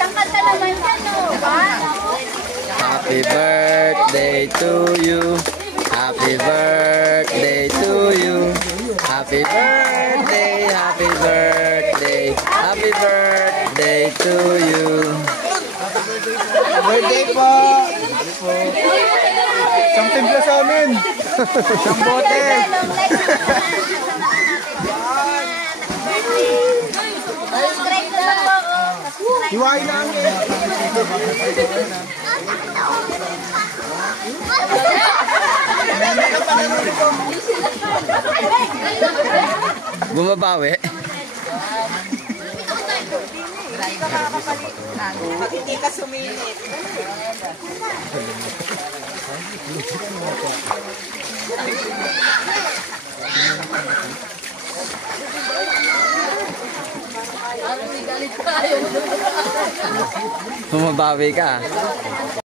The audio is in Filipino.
Tangkal ka naman dyan, no? Happy birthday to you. Happy birthday to you. Happy birthday, happy birthday. Happy birthday to you. Birthday po! Isang timpla sa amin! Isang bote! Hiwain namin! Bumabawi. Pag hindi ka sumilit. Bumabawi ka.